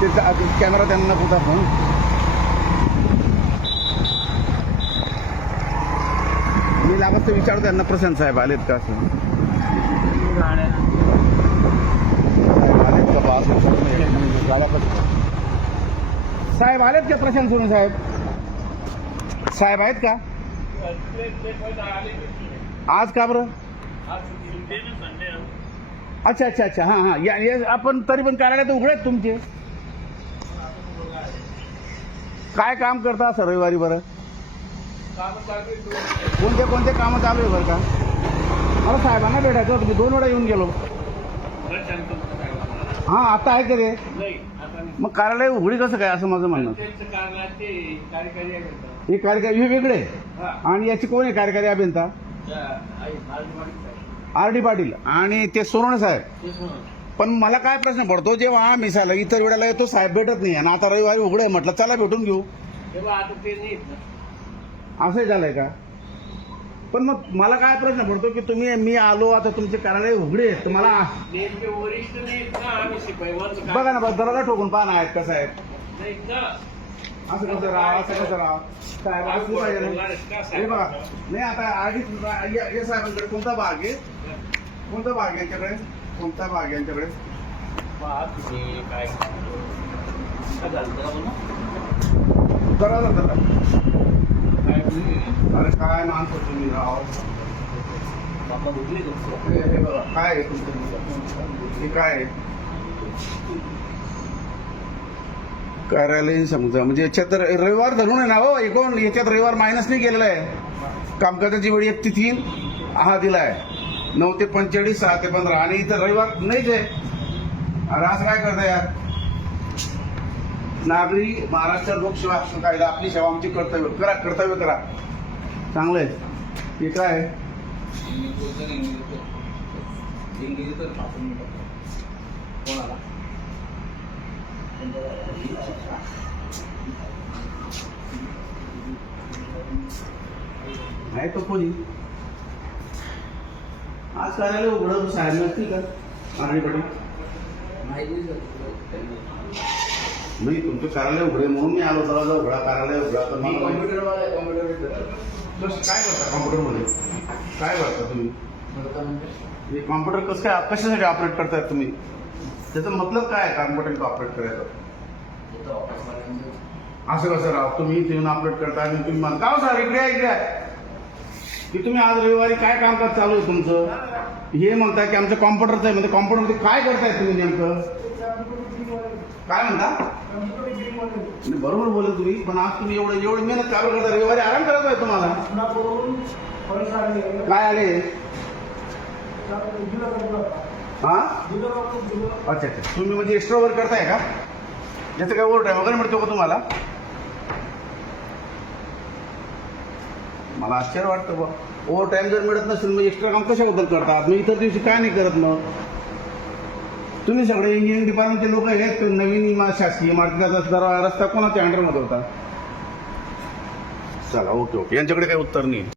ते कॅमेरा त्यांना होता पण मी लागत तर विचारतो त्यांना प्रशांत साहेब आलेत का? असं आलेत का साहेब आलेत का प्रशांत सोनू साहेब? साहेब आहेत का? आज का बरं? अच्छा अच्छा अच्छा. हां हां. या आपण तरी पण कार्यालयात उघडे आहेत तुमचे. काय काम करता असं रविवारी बरं कोणते कोणते कामं चालू आहे बरं का मला साहेबांना भेटायचं होतं मी दोन वेळा येऊन गेलो हां आता आहे का रे मग कार्यालय उघडी कसं काय असं माझं म्हणणं हे कार्यकारी हे वेगळे आणि याची कोण आहे कार्यकारी अभियंता आर डी पाटील आणि ते सोनवणे साहेब पण मला काय प्रश्न पडतो जेव्हा आम्ही साला इतर वेळेला येतो साहेब भेटत नाही. आणि आता रविवारी उघडे म्हटलं चला भेटून घेऊ. असंही झालंय का? पण मग मला काय प्रश्न पडतो की तुम्ही मी आलो आता तुमचे कार्यालय उघडे आहेत. वरचं बघा ना बघ दरवाजा ठोकून पाहणं आहेत का साहेब? असं कसं राहा असं कसं राहा? साहेब असं पाहिजे हे बघा नाही आता आधी या या साहेबांकडे कोणता भाग आहे? कोणता भाग आहे यांच्याकडे? कोणता भाग यांच्याकडे? काय? तुम्ही अरे काय माणसं तुम्ही राव. हे हे बघा काय आहे तुमचं हे काय आहे? कार्यालयीन समजा म्हणजे याच्यात तर रविवार धरून आहे ना हो एकूण याच्यात रविवार मायनस नाही केलेला आहे. कामकाजाची वेळ एक ते तीन हा दिला आहे नऊ ते पंचेचाळीस सहा ते पंधरा. आणि इथं रविवार नाहीच आहे अरे असं काय करता यार? नागरी महाराष्ट्र लोकसेवा आरक्षण कायदा आपली सेवा आमची कर्तव्य. करा कर्तव्य करा. चांगलं आहे. हे काय आहे? तो कोणी? आज कार्यालय उघडं साहेब नसतील का? मारणी पाटील. नाही तुमचं कार्यालय उघडे म्हणून मी आलो दरवाजा उघडा कार्यालय उघडा तर मी मला माहिती- कॉम्प्युटरवाला आहे कॉम्प्युटर काय करता कॉम्प्युटरमध्ये? काय करता तुम्ही? हे कॉम्प्युटर कसं काय कशासाठी ऑपरेट करताय तुम्ही? त्याचा मतलब काय आहे कॉम्प्युटर ऑपरेट करायचं? असं कसं राव तुम्ही इथे येऊन ऑपरेट करता आणि तुम्ही म्हणता का हो सर इकडे या, इकडे या. की तुम्ही आज रविवारी काय कामकाज चालू आहे तुमचं? हे म्हणताय की आमचं कॉम्प्युटरचं आहे. म्हणजे कॉम्प्युटरमध्ये काय करताय तुम्ही नेमकं? काय म्हणता? म्हणजे बरोबर बोलले तुम्ही पण आज तुम्ही एवढं एवढी मेहनत चालू करता. रविवारी आराम करत आहे तुम्हाला? काय आले? हा? अच्छा अच्छा. तुम्ही म्हणजे एक्स्ट्रा वर्क करताय का? याचं काय ओव्हर टाईम वगैरे मिळतो का तुम्हाला? मला आश्चर्य वाटतं बा ओव्हर टाईम जर मिळत नसेल मग एक्स्ट्रा काम कशाबद्दल करतात? मग इतर दिवशी काय नाही करत मग? तुम्ही सगळे इंजिनिअरिंग डिपार्टमेंटचे लोक आहेत नवीन इमा शासकीय इमारतीचा रस्ता कोणाच्या अंडरमध्ये होता? चला ओके ओके यांच्याकडे काही उत्तर नाही.